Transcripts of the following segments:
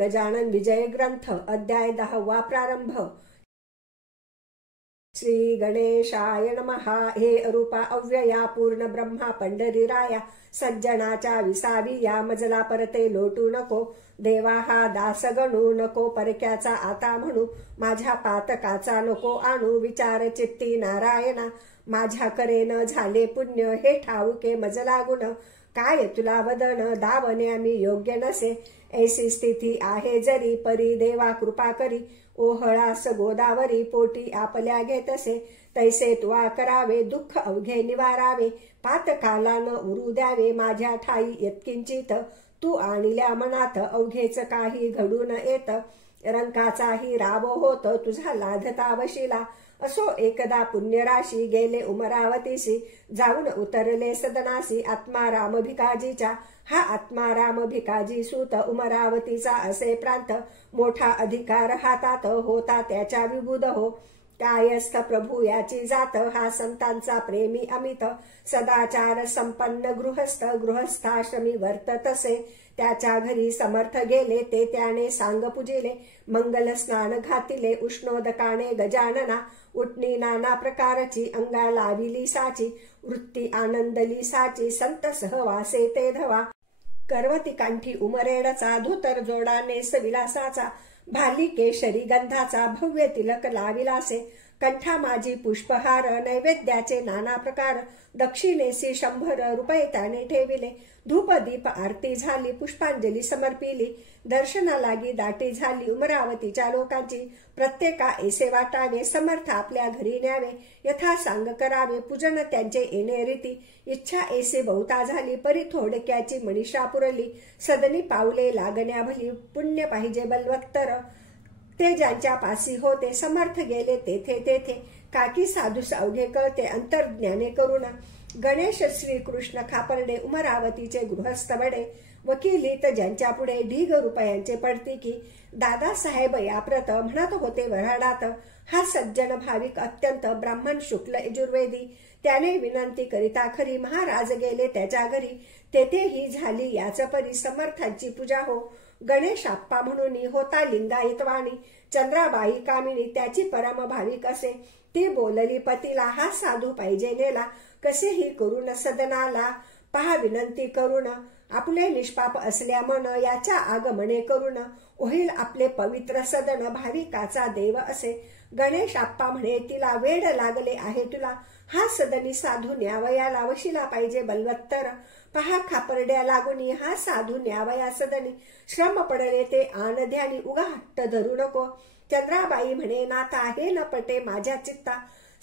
गजानन विजय ग्रंथ अध्याय 10 प्रारंभ। श्री गणेशाय नमः। हे अरूपा अव्यया पूर्ण ब्रह्मा पंढरीराया, सज्जनाच्या विसावी या मजला परते लोटू नको। देवा हा दास गणू नको परक्याचा आता म्हणू, माझ्या पातकाचा नको आणू विचार चित्ती नारायणा। माझ्या करेन झाले पुण्य हे ठाऊके मजला गुण, काय तुला वदन दावण्या मी योग्य नसे। ऐसी स्थिती आहे जरी परी देवा कृपा करी, ओहळास गोदावरी पोटी आपल्या घेतसे। तैसे तुवा करावे दुःख अवघे निवारावे, पातकाला न उरू द्यावे माझ्या ठाई यत्किंचित। तू आणल्या मनात अवघेच काही घडून येत, रंकाचाही राव होत तुझा लाधता वशिला। असो एकदा पुण्यराशी गेले उमरावतीसी, जाऊन उतरले सदनासी आत्मा राम भिकाजीचा। हा आत्मा राम भिकाजी सूत उमरावतीचा असे प्रांत, मोठा अधिकार हातात होता त्याच्या विबुध हो। कायस्थ प्रभू याची जात हा संतांचा प्रेमी अमित, सदाचार संपन्न गृहस्थ गृहस्थाश्रमी वर्ततसे। त्याच्या घरी समर्थ गेले ते त्याने सांग पुजिले, मंगल स्नान घातिले उष्णोदकाने गजानना। उठणी नाना प्रकारची अंगा लाविली साची, वृत्ती आनंदली साची संत सहवासे ते धवा। करवती कांठी उमरेडचा धोतर जोडा नेस विलासाचा, भाली केशरी गंधाचा भव्य तिलक लाविलासे। कंठा माझी पुष्पहार नैवेद्याचे नाना प्रकार, दक्षिणेसी 100 रुपये त्याने ठेविले। धूप दीप आरती झाली पुष्पांजली समर्पिली, दर्शना लागी दाटी झाली उमरावतीच्या लोकांची। प्रत्येका ऐसे वाटावे समर्थ आपल्या घरी न्यावे, यथा सांग करावे पूजन त्यांचे येणे रीती। इच्छा ऐसे बहुता झाली परी थोडक्याची मनीषा पुरली, सदनी पावले लागण्या भली पुण्य पाहिजे बलवत्तर। ते ज्यांच्या पासी होते समर्थ गेले तेथे तेथे, काकी साधूस अवघे कळते अंतर्ज्ञाने करुणा। गणेश श्री कृष्ण खापर्डे उमरावतीचे गृहस्थ बडे, वकिलीत ज्यांच्या पुढे ढीग रुपयांचे पडती की। दादासाहेब याप्रत म्हणत होते वऱ्हाडात, हा सज्जन भाविक अत्यंत ब्राह्मण शुक्ल यजुर्वेदी। त्याने विनंती करिता खरी महाराज गेले त्याच्या घरी, तेथेही झाली याच परी समर्थांची पूजा हो। गणेश आप्पा म्हणून होता लिंगायत वाणी, चंद्राबाई कामिनी त्याची परम भाविक असे। ती बोलली पतीला हा साधू पाहिजे नेला, कसेही करून सदनाला पहा विनंती करून। आपले निष्पाप असल्या मन याच्या आगमने करून, होईल आपले पवित्र सदन भाविकाचा देव असे। गणेश आप्पा म्हणे तिला वेड लागले आहे तुला, हा सदनी साधू न्यावयाला वशिला पाहिजे बलवत्तर। पहा खापर्ड्या लागुनी हा साधू न्यावया सदनी, श्रम पडले ते आन ध्यानी उगा हट्ट धरू नको। चंद्राबाई म्हणे नाथा हे न पटे माझ्या चित्ता,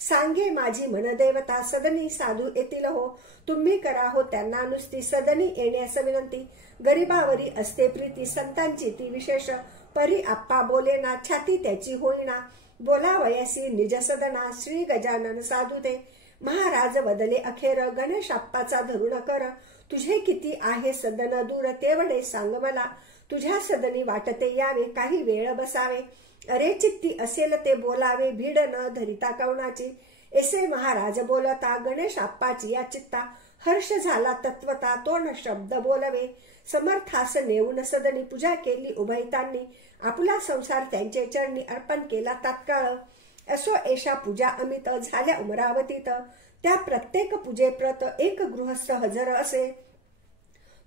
सांगे माझी मनदेवता सदनी साधू येतील हो। तुम्ही करा हो त्यांना नुसती सदनी येण्यास विनंती, गरिबावरी असते प्रीती संतांची ती विशेष। परी आप्पा बोले ना छाती त्याची होईना, बोलावयासी निज सदना श्री गजानन साधू ते। महाराज वदले अखेर गणेश आप्पाचा धरुण कर, तुझे किती आहे सदन दूर तेवढे सांग मला। तुझ्या सदनी वाटते यावे काही वेळ बसावे, अरे चित्ती असेल ते बोलावे भीड न धरिता कवणाची। ऐसे महाराज बोलता गणेश आप्पाची या चित्ता, हर्ष झाला तत्वता तोंड शब्द बोलवे। समर्थास नेऊन सदनी पूजा केली उभयतांनी, आपला संसार त्यांचे चरणी अर्पण केला तात्काळ। असो ऐशा पूजा अमित झाल्या उमरावतीत, त्या प्रत्येक पूजेप्रत एक गृहस्थ हजर असे।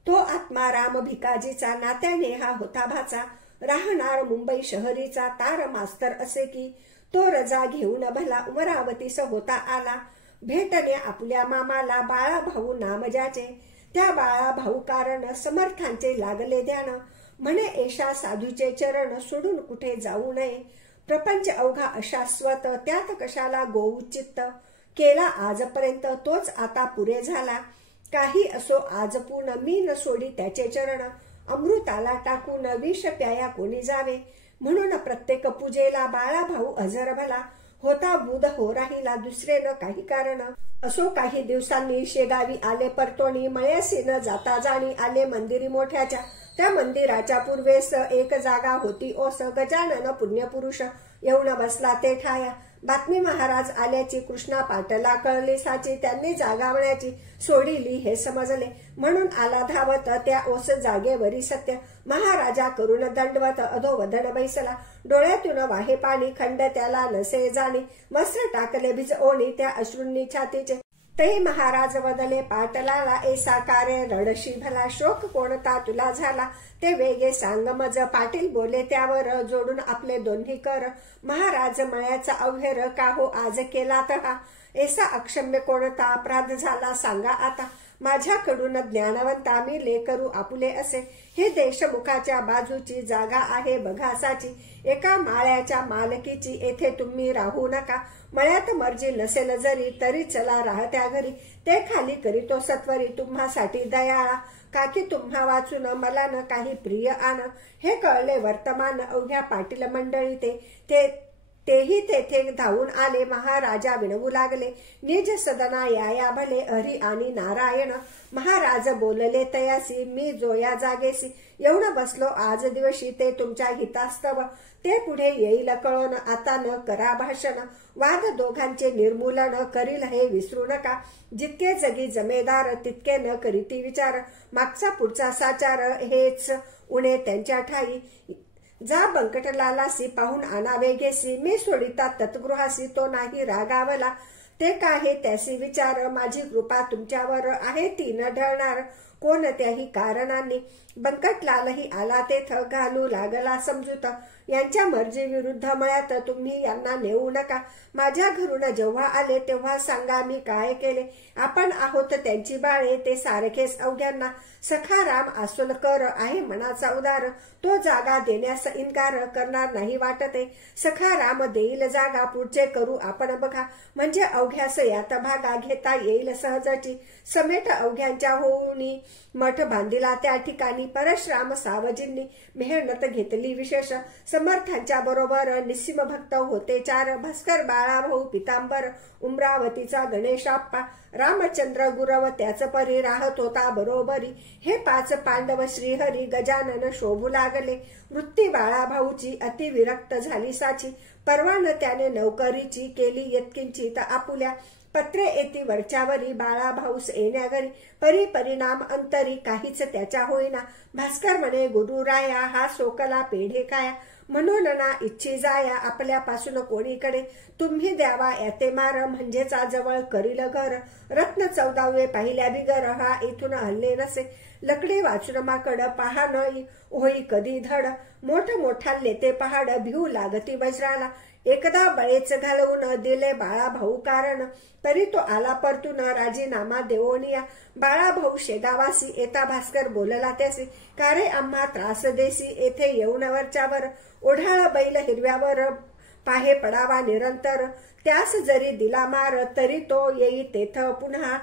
तो आत्मा राम भिकाजीचा नात्याने हा होता भाचा, राहणार मुंबई शहरीचा तार मास्तर असे की। तो रजा घेऊन भला उमरावतीस होता आला, भेटणे आपल्या मामाला बाळा भाऊ नाम ज्याचे। त्या बाळा भाऊ कारण समर्थांचे लागले ध्यान, म्हणे ऐशा साधूचे चरण सोडून कुठे जाऊ नये। प्रपंच अवघा अशाश्वत त्यात कशाला गोऊ चित्त, केला आजपर्यंत तोच आता पुरे झाला। काही असो आज पूर्ण मी न सोडी त्याचे चरण, अमृताला टाकून विष प्याया कोणी जावे। म्हणून प्रत्येक पूजेला बाळा भाऊ हजर भला, होता बुध हो राहिला दुसरे न काही कारण। असो काही दिवसांनी शेगावी आले परतोणी, मळ्यासी न जाता जाणी आले मंदिरी मोठ्याच्या। त्या मंदिराच्या पूर्वेस एक जागा होती ओस, गजानन पुण्यपुरुष येऊन बसला ते ठाया। बातमी महाराज आल्याची कृष्णा पाटला कळली साची, त्यांनी जागावण्याची सोडिली हे समजले, म्हणून आला धावत त्या ओस जागेवरी सत्य. महाराजा करून दंडवत अधोवदन बैसला, डोळ्यातून वाहे पाणी खंड त्याला नसे जाणी, वस्त्र टाकले भिज ओणी त्या अश्रूंनी छातीचे. तही महाराज वदले पाटलाला ऐसा कार्य रडशी भला, शोक कोणता तुला झाला ते वेगे सांग मज. पाटील बोले त्यावर जोडून आपले दोन्ही कर, महाराज मळ्याचा अवहेर का हो आज केला हा, ऐसा अक्षम्य कोणता अपराध झाला सांगा आता. माझ्याकडून ज्ञानवंता मी लेकरू आपुले असे, हे देशमुखाच्या बाजूची जागा आहे बघासाची, एका माळ्याच्या मालकीची येथे तुम्ही राहू नका. मळ्यात मर्जी नसेल जरी तरी चला राहत्या घरी, ते खाली करीतो सत्वरी तुम्हासाठी दयाळा. काकी तुम्हा वाचून मला न काही प्रिय आण, हे कळले वर्तमान अवघ्या पाटील मंडळी तेही तेथे धावून आले. महाराजा विनवू लागले निज सदना याया भले हरी आणि नारायण. महाराज बोलले तयासी मी जो या जागेसी, येऊन बसलो आज दिवशी ते तुमच्या हितास्तव. ते पुढे येईल कळून आता न करा भाषण, वाद दोघांचे निर्मूलन करील हे विसरू नका. जितके जगी जमेदार तितके न करीती विचार, मागचा पुढचा साचार हेच उणे त्यांच्या ठाई. जा बंकटलालासी पाहून आणावे घेसी, मी सोडिता तत्गृहासी तो नाही रागावला. ते काहे त्यासी विचार, माझी कृपा तुमच्यावर आहे ती न ढळणार कोणत्याही कारणांनी. बंकटलालही आला तेथ घालू लागला समजूत, यांच्या मर्जी विरुद्ध मळ्यात तुम्ही यांना नेऊ नका. माझ्या घरून जेव्हा आले तेव्हा सांगा मी काय केले. आपण आहोत त्यांची बाळे ते सारखेच अवघ्यांना. सखा राम आसोलकर आहे मनाचा उदार, तो जागा देण्यास इन्कार करणार नाही वाटते. सखा राम देईल जागा पुढचे करू आपण बघा, म्हणजे अवघ्यास यात भागा घेता येईल सहजची. समेट अवघ्यांच्या होऊनी मठ बांधिला त्या ठिकाणी, परशुराम सावजींनी मेहनत घेतली विशेष. समर्थांच्या बरोबर निस्सिम भक्त होते चार, भास्कर बाळाभाऊ पितांबर उमरावतीचा गणेशाप्पा, रामचंद्र गुरव त्याच परी राहत होता बरोबरी. हे 5 पांडव श्रीहरी गजानन शोभू लागले. वृत्ती बाळाभाऊची अति विरक्त झाली साची, परवान त्याने नौकरीची केली यत्किंचित आपुल्या. पत्रे येती वरच्यावरी बाळाभाऊस येण्या घरी, परी परिणाम अंतरी काहीच त्याच्या होईना. भास्कर म्हणे गुरुराया हा सोकला पेढे खाया, म्हणून ना इच्छी जाया आपल्यापासून कोणीकडे. तुम्ही द्यावा याते मार म्हणजेच जवळ करील घर. रत्न 14वे पाहिल्या बिगर हा इथून हल्ले नसे. लकडी वाचून माकड पहा न होई कधी धड. मोठ मोठाले ते पहाड भिऊ लागती वज्राला. एकदा बळेच घालवून दिले बाळाभाऊ कारण, तरी तो आला परतून राजीनामा देवोनिया. बाळाभाऊ शेगावासी येता भास्कर बोलला त्यासी, कारे आम्हा त्रास देसी येथे येऊन वरच्यावर. ओढाळ बैल हिरव्यावर पाहे पडावा निरंतर, त्यास जरी दिला मार तरी तो येई तेथ पुन्हा.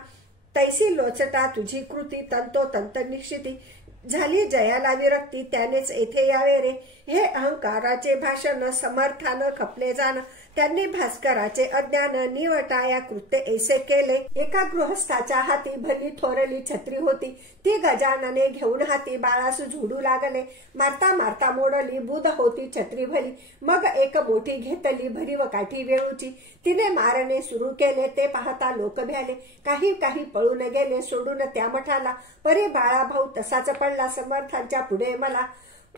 तैसी लोचता तुझी कृती तंतोतंत निश्चिती, झाली जयाला विरक्ती त्यानेच येथे यावे रे. हे अहंकाराचे भाषण समर्थान खपले जाण, त्यांनी भास्कराचे अज्ञान निवटा या कृत्य ऐसे केले. एका गृहस्थाच्या हाती भली थोरली छत्री होती, ती गजानने घेऊन हाती बाळास झोडू लागले. मारता मारता मोडली बुध होती छत्री भली, मग एक मोठी घेतली भरीव काठी वेळूची. तिने मारणे सुरू केले ते पाहता लोक भ्याले, काही काही पळून गेले सोडून त्या मठाला. परी बाळाभाऊ तसाच पडला समर्थांच्या पुढे मला.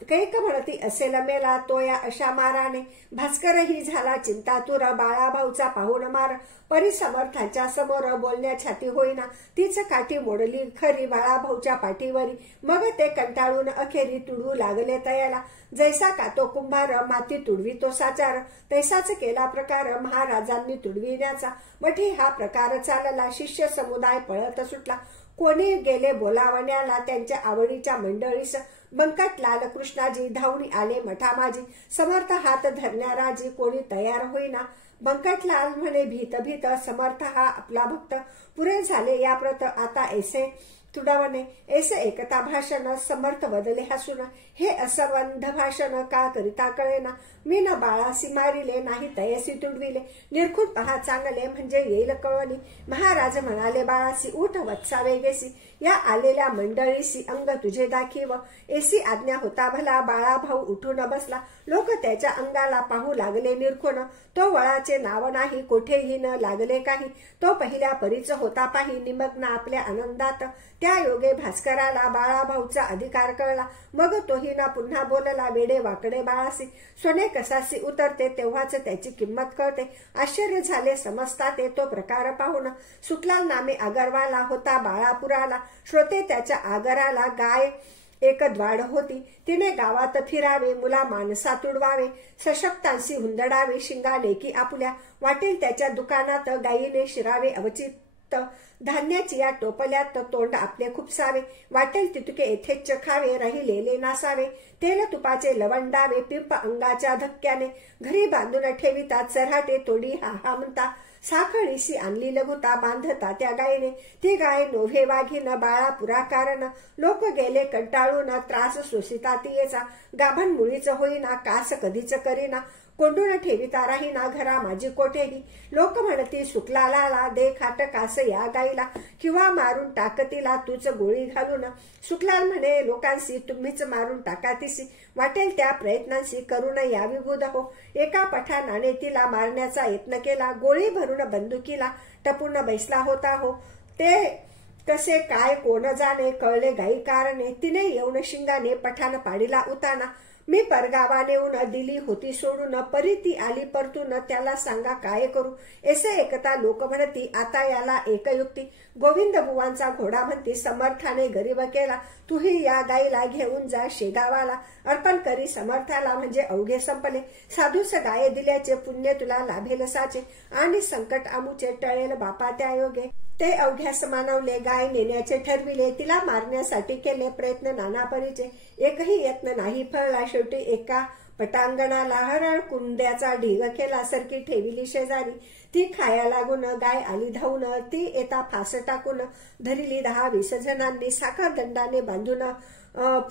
कैक म्हणती असेल मेला तो या अशा माराने. भास्करही झाला चिंतातुर बाळाभाऊचा पाहून मार. परी समर्थांच्या समोर बोलण्या छाती होईना, तीच काठी मोडली खरी बाळाभाऊच्या पाठीवरी. मग ते कंटाळून अखेरी तुडू लागले तयाला. जैसा कातो कुंभार माती तुडवी तो साचार, तैसाच केला प्रकार महाराजांनी तुडविण्याचा. मठी हा प्रकार चालला, शिष्य समुदाय पळत सुटला. कोणी गेले बोलावण्याला त्यांच्या आवडीच्या मंडळीस. बंकटलाल कृष्णाजी धावणी आले मठामाजी, समर्थ हात धरण्या राजी कोणी तयार होईना. बंकटलाल म्हणे भीत भीत समर्थ हा आपला भक्त, पुरे झाले या प्रत आता ऐसे. तुडवणे ऐसे एकता भाषण समर्थ बदले हसून हे असंबंध भाषण का करिता कळेना मी न बाळासी मारिले नाही तयसी तुडविले निरखून पहा चांगले म्हणजे येईल कळणी महाराज म्हणाले बाळासी उठ वत्सा वेगेसी या आलेल्या मंडळीसी अंग तुझे दाखीव ऐसी आज्ञा होता भला बाळा भाऊ उठून बसला लोक त्याच्या अंगाला पाहू लागले निरखून तो वळाचे नाव नाही कोठेही न लागले काही तो पहिल्या परीच होता पाही निमग्न आपल्या आनंदात त्या योगे भास्कराला बाळाभाऊचा अधिकार कळला मग तोही ना पुन्हा बोलला वेडे वाकडे बाळासी सोने कसासी उतरते तेव्हाच त्याची किंमत कळते आश्चर्य झाले समजता ते तो प्रकार पाहून सुखलाल नामे आगरवाला होता बाळापुराला श्रोते त्याच्या आगराला गाय एक द्वाड होती तिने गावात फिरावे मुला माणसा तुडवावे सशक्तांशी हुंदडावे शिंगाने की आपुल्या वाटेल त्याच्या दुकानात गायीने शिरावे अवचित धान्याची या टोपल्यात तोंड आपले खुपसावे वाटेल तितके येथेच खावे राहिलेले नासावे तेल तुपाचे लवंडावे पिंप अंगाच्या धक्क्याने घरी बांधून ठेविता चऱ्हाटे तोडी हा म्हणता साखळीशी आणली लघुता बांधता त्या गायीने ती गाय नोव्हे वाघीन बाळा पुराकारण लोक गेले कंटाळून त्रास सोसिता तियेचा गाभण मुळीच होईना कास कधीच करीना कोंडून ठेविता राहीना घरा माझी कोठेही लोक म्हणती सुखलाला दे खाट कास या गाईला किंवा मारून टाकतीला तूच गोळी घालून सुखलाल म्हणे लोकांशी तुम्हीच मारून टाकातीसी वाटेल त्या प्रयत्नांशी करून या विभूद हो एका पठाणाने तिला मारण्याचा यत्न केला गोळी भरून बंदुकीला टपून बैसला होता हो ते कसे काय कोण जाणे कळले गाई कारणे तिने येऊन शिंगाने पठाण पाडीला उताना मी परगावा नेऊन दिली होती सोडून परी ती आली परतून त्याला सांगा काय करू ऐसे एकता लोक म्हणती आता याला एकयुक्ती गोविंद बुवांचा घोडा म्हणती समर्थाने गरीब केला तूही या गाईला घेऊन जा शेगावाला अर्पण करी समर्थाला म्हणजे अवघे संपले साधूस गाये दिल्याचे पुण्य तुला लाभेल साचे आणि संकट आमुचे टळेल बापा त्या योगे ते अवघ्यास मानवले गाय नेण्याचे ठरविले तिला मारण्यासाठी केले प्रयत्न नाना परीचे एकही यत्न नाही फळला शेवटी एका पटांगणाला हरळ कुंड्याचा ढीग केला सरकी ठेविली शेजारी ती खाया लागून गाय आली धावून ती येता फास टाकून धरिली 10-20 जणांनी साखर दंडाने बांधून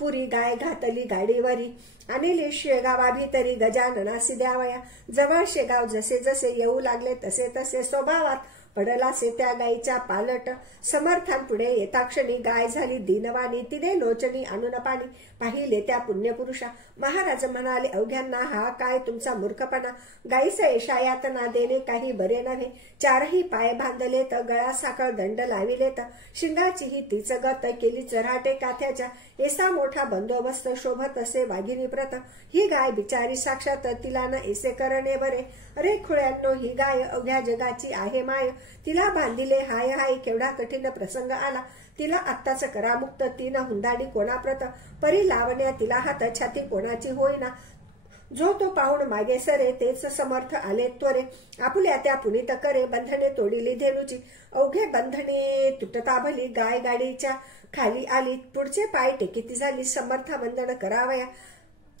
पुरी गाय घातली गाडीवरी आणली शेगावा भीतरी गजाननासी द्यावया जवळ शेगाव जसे जसे येऊ लागले तसे तसे स्वभावात पडलासे त्या गायीच्या पालट समर्थांपुढे येताक्षणी गाय झाली दीनवाणी तिने लोचनी आणून पाणी पाहिले त्या पुण्यपुरुषा महाराज म्हणाले अवघ्यांना हा काय तुमचा मूर्खपणा गायीचा येशा यातना देणे काही बरे नव्हे चारही पाय बांधलेत गळा साखळ दंड लाविलेत शिंगाचीही तीच गत केली चऱ्हाटे काथ्याच्या ऐसा मोठा बंदोबस्त शोभत असे वाघिनी प्रत ही गाय बिचारी साक्षात तिला न ऐसे करणे बरे अरे खुळ्यांनो ही गाय अवघ्या जगाची आहे माय तिला बांधिले हाय हाय केवढा कठीण प्रसंग आला तिला आत्ताच करामुक्त तीन हुंदाडी कोणाप्रत परी लावण्या तिला हात छाती कोणाची होईना जो तो पाहून मागे सरे तेच समर्थ आले त्वरे आपुल्या त्या पुनीत करे बंधने तोडिली धेनुची अवघे बंधने तुटता भली गाय गाडीच्या खाली आली पुढचे पाय टेकिती झाली समर्थ वंदन करावया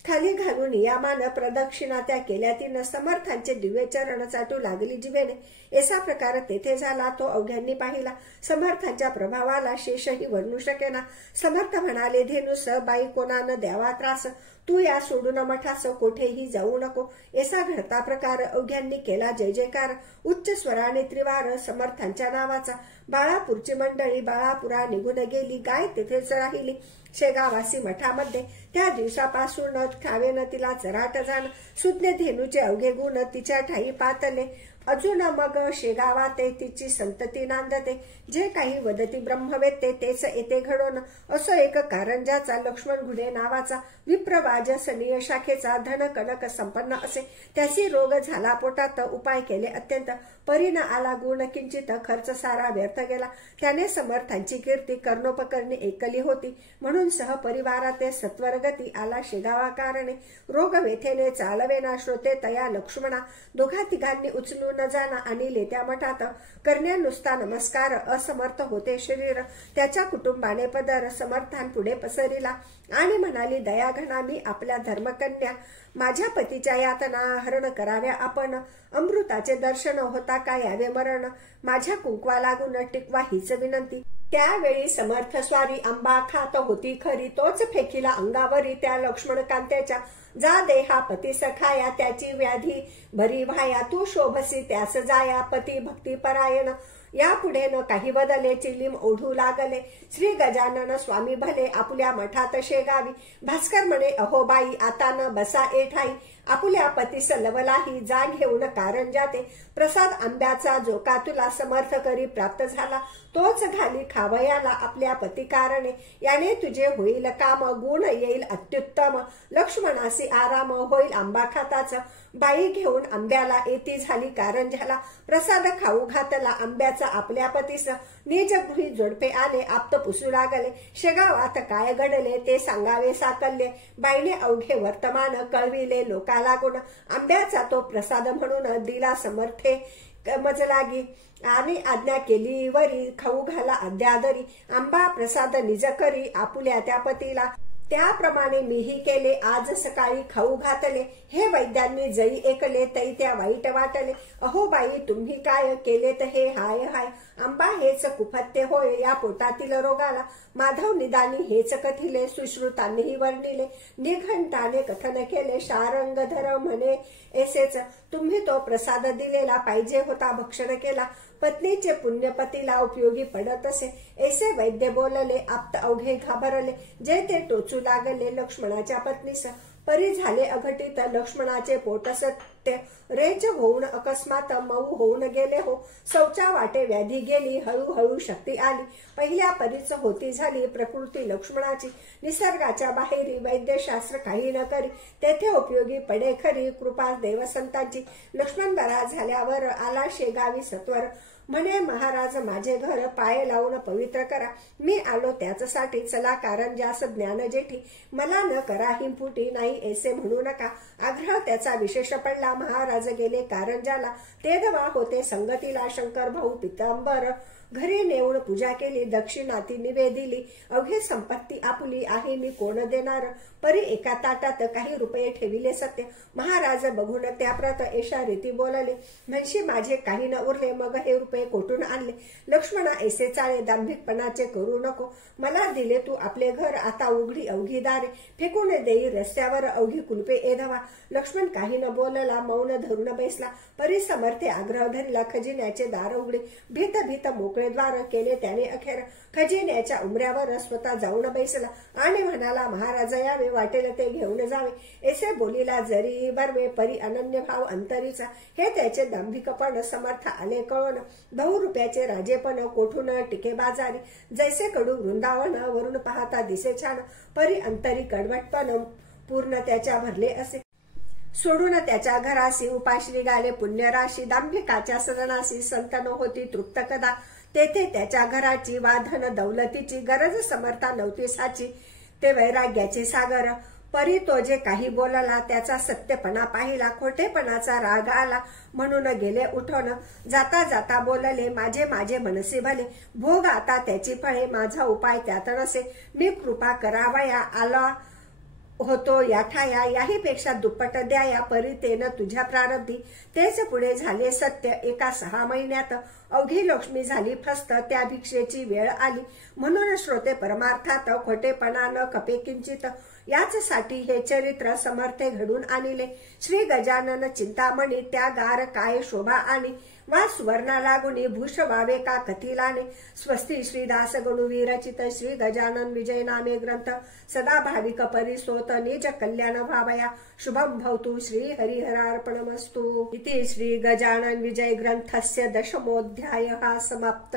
खाली घालून यामान प्रदक्षिणा त्या केल्या तिनं समर्थांचे दिव्य चरण चाटू लागली जिवेने ऐसा प्रकार तेथे झाला तो अवघ्यांनी पाहिला समर्थांच्या प्रभावाला शेषही वर्णू शकेना समर्थ म्हणाले धेनुस बाई कोणानं द्यावा त्रास तू या सोडून मठास कोठेही जाऊ नको ऐसा घडता प्रकार अवघ्यांनी केला जय जयकार उच्च स्वराने त्रिवार समर्थांच्या नावाचा बाळापूरची मंडळी बाळापुरा निघून गेली गाय तेथेच राहिली शेगावासी मठामध्ये त्या दिवसापासून ठावेन तिला चराट जाण सुज्ञ धेनूचे अवघे गुण तिच्या ठाई पातले अजून मग शेगावाते तिची संतती नांदते जे काही वदती ब्रह्मवेत्ते तेच येते घडोन असो एक कारंजाचा लक्ष्मण घुडे नावाचा विप्रवाजसनीय शाखेचा धन कनक संपन्न असे त्याची रोग झाला पोटात उपाय केले अत्यंत परीन आला गुण किंचित खर्च सारा व्यर्थ गेला त्याने समर्थांची कीर्ती कर्णोपकरणी एकली होती म्हणून सहपरिवाराते सत्वरगती आला शेगावा कारणे रोग वेथेने चालवेना श्रोते तया लक्ष्मणा दोघा तिघांनी उचलून जाना आणले त्या मठात करण्या नुसता नमस्कार असमर्थ होते शरीर त्याच्या कुटुंबाने पदर समर्थांपुढे पसरिला आणि म्हणाली दयाघना मी आपल्या धर्मकन्या माझ्या पतीच्या यातना हरण कराव्या आपण अमृताचे दर्शन होता का यावे मरण माझ्या कुंकवा लागून टिकवा हीच विनंती त्यावेळी समर्थ स्वारी आंबा खात होती खरी, तोच फेकिला अंगावरी त्या लक्ष्मणकांत्याच्या. जा देहा पती सखाया, त्याची व्याधी बरी व्हाया, तू शोभसी त्यास जाया, पती भक्ती परायण. यापुढे न काही बदले, चिलीम ओढू लागले. श्री गजानन स्वामी भले आपुल्या मठात शेगावी. भास्कर म्हणे अहो बाई, आता न बसा एठाई, आपुल्या पतीस लवलाही, जा घेऊन कारंजाते. प्रसाद आंब्याचा जो का तुला समर्थ करी प्राप्त झाला, तोच घाली खावयाला आपल्या पती कारणे. याने तुझे होईल काम, गुण येईल अत्युत्तम, लक्ष्मणासी आराम होईल आंबा खाताच. बाई घेऊन आंब्याला येती झाली कारंजाला, प्रसाद खाऊ घातला आंब्याचा आपल्या पतीस. निज गृही जोडपे आले, आप्त पुसू लागले, शेगावात काय घडले ते सांगावे साकल्ये. बाईने अवघे वर्तमान कळविले लोकाला गुण, आंब्याचा तो प्रसाद म्हणून दिला समर्थे मजलागी. आणि आज्ञा केली वरी, खाऊ घाला अद्यादरी, आंबा प्रसाद निज करी आपुल्या त्या पतीला. त्याप्रमाणे मीही केले, आज सकाळी खाऊ घातले. हे वैद्यांनी जई ऐकले, तै त्या वाईट वाटले. अहो बाई, तुम्ही काय केलेत हे हाय हाय, आंबा हेच कुफत्ते होय या पोटातील रोगाला. माधव निदानी हेच कथिले, सुश्रुतांनीही वर्णिले, निघंटाने कथन केले, शारंगधर म्हणे एसेच. तुम्ही तो प्रसाद दिलेला पाहिजे होता भक्षण केला, पत्नीचे पुण्यपतीला उपयोगी पडत असे. ऐसे वैद्य बोलले, आप्त अवघे घाबरले, जे ते टोचू लागले लक्ष्मणाच्या पत्नीस. परी झाले अघटित लक्ष्मणाचे पोट सत्य, रेच होऊन अकस्मात मऊ होऊन गेले हो. शौचा वाटे व्याधी गेली, हळूहळू शक्ती आली, पहिल्या परीच होती झाली प्रकृती लक्ष्मणाची. निसर्गाच्या बाहेरी वैद्यशास्त्र काही न करी, तेथे उपयोगी पडे खरी कृपा देवसंतांची. लक्ष्मण बरा झाल्यावर आला शेगावी सत्वर, म्हणे महाराज माझे घर पाय लावून पवित्र करा. मी आलो त्याचसाठी, चला कारंजास ज्ञान जेठी, मला न करा हिंपुटी नाही ऐसे म्हणू नका. आग्रह त्याचा विशेष पडला, महाराज गेले कारंजाला. ते दवा होते संगतीला शंकर भाऊ पितांबर, घरी नेऊन पूजा केली, दक्षिणाती निवेदिली. अवघे संपत्ती आपुली आहे मी कोण देणार, परी एका ताटात काही रुपये ठेविले सत्य. महाराज बघून त्याप्रत एशा रीती बोलले, म्हणशी माझे काही न उरले, मग हे रुपये कोठून आणले. लक्ष्मणा ऐसे चाळे दांभिकपणाचे करू नको, मला दिले तू आपले घर, आता उघडी अवघी दारे, फेकून देई रस्त्यावर अवघी कुलपे एधवा. लक्ष्मण काही न बोलला, मौन धरून बैसला. परी समर्थे आग्रह धरला, खजिन्याचे दार उघडे, भीत भीत मोकळे द्वार केले त्याने अखेर. खजिन्याच्या उमऱ्यावर स्वतः जाऊन बैसला आणि म्हणाला, महाराज यावे, वाटेल ते घेऊन जावे. ऐसे बोलीला जरी बरवे, परी अनन्य भाव अंतरीचा. हे त्याचे दांभिकपण समर्थ आले कळून, 10 रुपयाचे राजेपण कोठून टिके बाजारी. जैसे कडू वृंदावन वरून पाहता दिसे छान, परी अंतरी कडवटपण पूर्ण त्याच्या भरले असे. सोडून त्याच्या घराशी उपाशी निघाले पुण्यराशी, दांभिकाच्या सदनाशी संतन होती तृप्त कदा. तेथे त्याच्या घराची वा धन दौलतीची गरज समर्था नव्हती साची, ते वैराग्याचे सागर. परी तो जे काही बोलला त्याचा सत्यपणा पाहिला, खोटेपणाचा राग आला म्हणून गेले उठून. जाता जाता बोलले, माझे माझे मनसे भले, भोग आता त्याची फळे, माझा उपाय त्यात नसे. मी कृपा करावया आला होतो याठाया, याहीपेक्षा दुप्पट द्याया परी तेन तुझ्या प्रारब्धी. तेच पुढे झाले सत्य, एका 6 महिन्यात अवघी लक्ष्मी झाली फस्त, त्या भिक्षेची वेळ आली. म्हणून श्रोते परमार्थात खोटेपणा न खपे किंचित. याच साठी हे चरित्र समर्थे घडून आणले. श्री गजानन चिंतामणी त्या गार काय शोभा आणि, वा सुवर्णा लागुनी भूष वावे का कथिलाने. स्वस्ती श्रीदास गणू विरचित श्री गजानन विजय नामे ग्रंथ, सदा भाविक परिसोत निज कल्याण भावया. शुभम भवतु श्री हरिहरार्पणमस्तु. इति श्री गजानन विजय ग्रंथस्य 10मोऽध्यायः समाप्त.